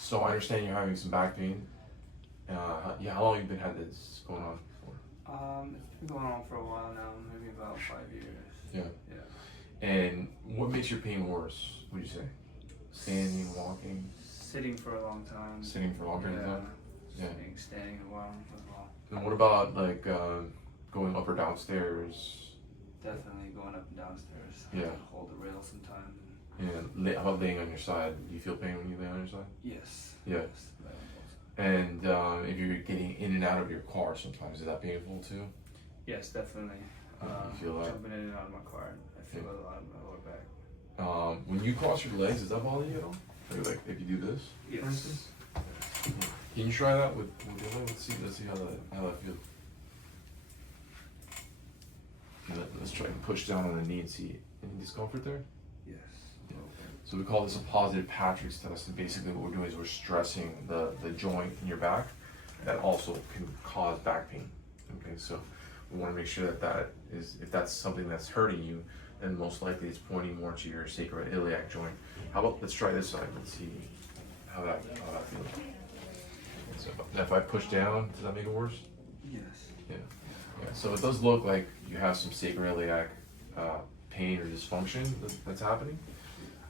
So I understand you're having some back pain. How long have you been had this going on for? It's been going on for a while now, maybe about 5 years. Yeah. Yeah. And what makes your pain worse, would you say? Standing, walking? Sitting for a long time. Sitting for a long period of time? Yeah. Standing a while as well. And what about like going up or downstairs? Definitely going up and downstairs. Yeah. I have to hold the rail sometimes. And how about laying on your side? Do you feel pain when you lay on your side? Yes. Yeah. Yes. And if you're getting in and out of your car sometimes, is that painful too? Yes, definitely. You feel that? Jumping in and out of my car, I feel a lot in my lower back. When you cross your legs, does that bother you at all? Like if you do this, Yes. for instance? Can you try that with your leg? Let's see how that feels. Let's try and push down on the knee and see any discomfort there. Yes. Yeah. So we call this a positive Patrick's test, and basically what we're doing is we're stressing the joint in your back that also can cause back pain. Okay, so we want to make sure that is, if that's something that's hurting you, then most likely it's pointing more to your sacroiliac joint. How about, let's try this side, let's see how that feels. So if I push down, does that make it worse? Yes. Yeah. So it does look like you have some sacroiliac pain or dysfunction that's happening.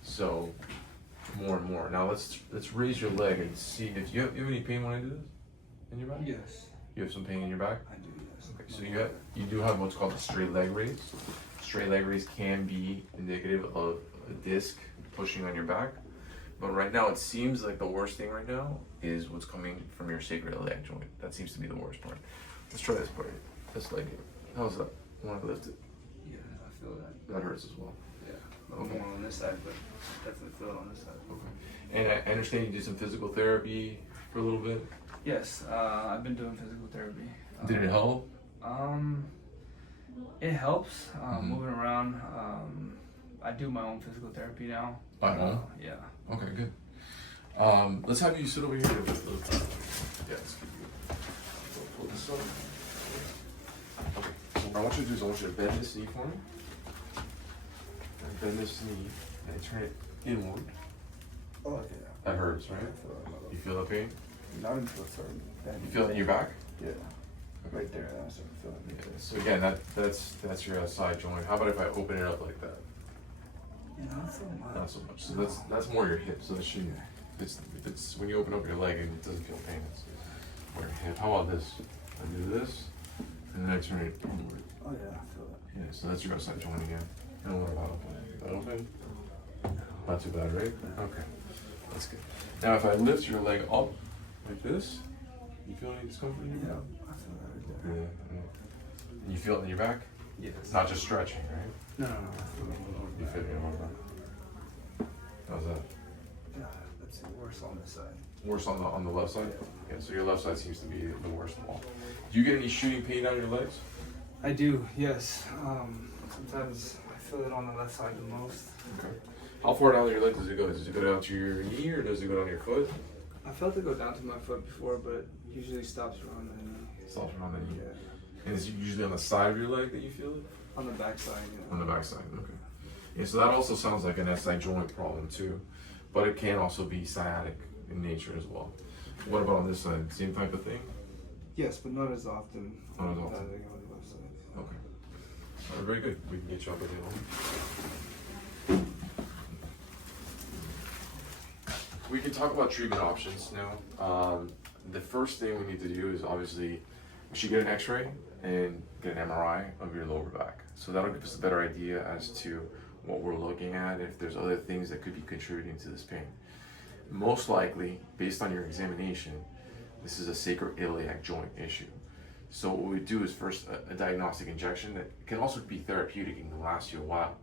So more and more. Now let's raise your leg and see if you have any pain when I do this in your back. Yes. You have some pain in your back. I do. Yes. Okay. So you do have what's called a straight leg raise. Straight leg raise can be indicative of a disc pushing on your back, but right now it seems like the worst thing right now is what's coming from your sacroiliac joint. That seems to be the worst part. Let's try this part. This leg here. How's that? Want to lift it? Yeah, I feel that. That hurts as well. Yeah. A little more on this side, but definitely feel it on this side. Okay. And I understand you did some physical therapy for a little bit. Yes, I've been doing physical therapy. Did it help? It helps moving around. I do my own physical therapy now. Yeah. Okay, good. Let's have you sit over here. Yeah, let's give you. Pull this up. Okay. So what I want you to do is I want you to bend this knee for me. And bend this knee and turn it inward. Oh yeah. That hurts, right? You feel that pain? Not until it's starting. You feel it in your back? Yeah. Right there, I started feeling it. Yeah. So again, that's your side joint. How about if I open it up like that? Not so much. Not so much. So that's more your hip. So that shouldn't. If it's when you open up your leg and it doesn't feel pain, it's more your hip. How about this? I do this, and then I turn it inward. Oh yeah, I feel it. Yeah. So that's your outside joint again. And what about open? That open? Not too bad, right? Okay. That's good. Now if I lift your leg up like this, you feel any discomfort in your back? I feel that right there. Yeah. And you feel it in your back? Yes. It's not just stretching, right? No. I feel it. You feel it in your back. How's that? Yeah, that's worse on this side. Worse on the left side? Yeah, so your left side seems to be the worst of all. Do you get any shooting pain down your legs? I do. Yes. Sometimes I feel it on the left side the most. Okay. How far down your leg does it go? Does it go down to your knee or does it go down your foot? I felt it go down to my foot before, but usually stops around the knee. Stops around the knee. Yeah. And is it usually on the side of your leg that you feel it? On the back side. Yeah. On the back side, okay. Yeah, so that also sounds like an SI joint problem too, but it can also be sciatic in nature as well. What about on this side? Same type of thing? Yes, but not as often. Not as often. On the left side. Okay. All right, very good. We can get you up again. We can talk about treatment options now. The first thing we need to do is obviously we should get an x-ray and get an MRI of your lower back. So that'll give us a better idea as to what we're looking at, if there's other things that could be contributing to this pain. Most likely, based on your examination, this is a sacroiliac joint issue. So what we do is first a diagnostic injection that can also be therapeutic and can last you a while.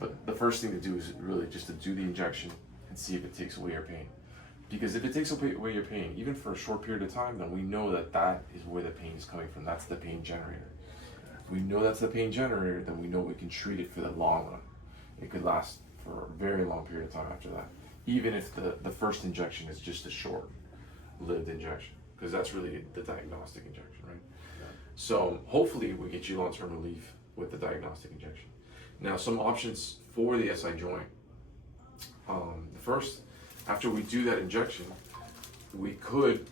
But the first thing to do is really just to do the injection and see if it takes away your pain. Because if it takes away your pain, even for a short period of time, then we know that that is where the pain is coming from. That's the pain generator. If we know that's the pain generator, then we know we can treat it for the long run. It could last for a very long period of time after that. Even if the first injection is just a short-lived injection, because that's really the diagnostic injection, right? So hopefully we get you long-term relief with the diagnostic injection. Now, some options for the SI joint. The first, after we do that injection, we could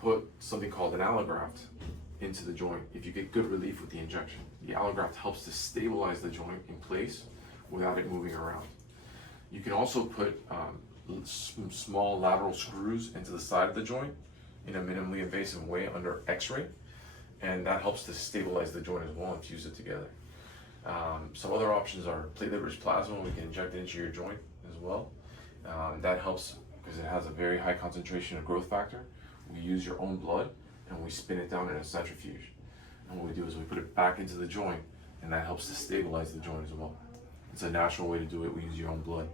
put something called an allograft into the joint if you get good relief with the injection. The allograft helps to stabilize the joint in place without it moving around. You can also put some small lateral screws into the side of the joint in a minimally invasive way under x-ray, and that helps to stabilize the joint as well and fuse it together. Some other options are platelet-rich plasma. We can inject it into your joint as well. That helps because it has a very high concentration of growth factor. We use your own blood and we spin it down in a centrifuge. And what we do is we put it back into the joint, and that helps to stabilize the joint as well. It's a natural way to do it. We use your own blood,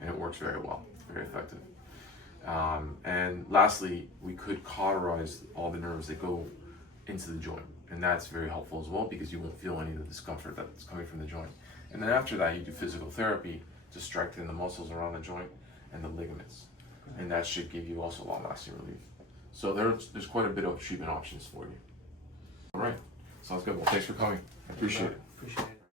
and it works very well, very effective. And lastly, we could cauterize all the nerves that go into the joint, and that's very helpful as well because you won't feel any of the discomfort that's coming from the joint. And then after that, you do physical therapy to strengthen the muscles around the joint and the ligaments, and that should give you also long-lasting relief. So there's quite a bit of treatment options for you. All right, sounds good. Well, thanks for coming. I appreciate it. Appreciate it.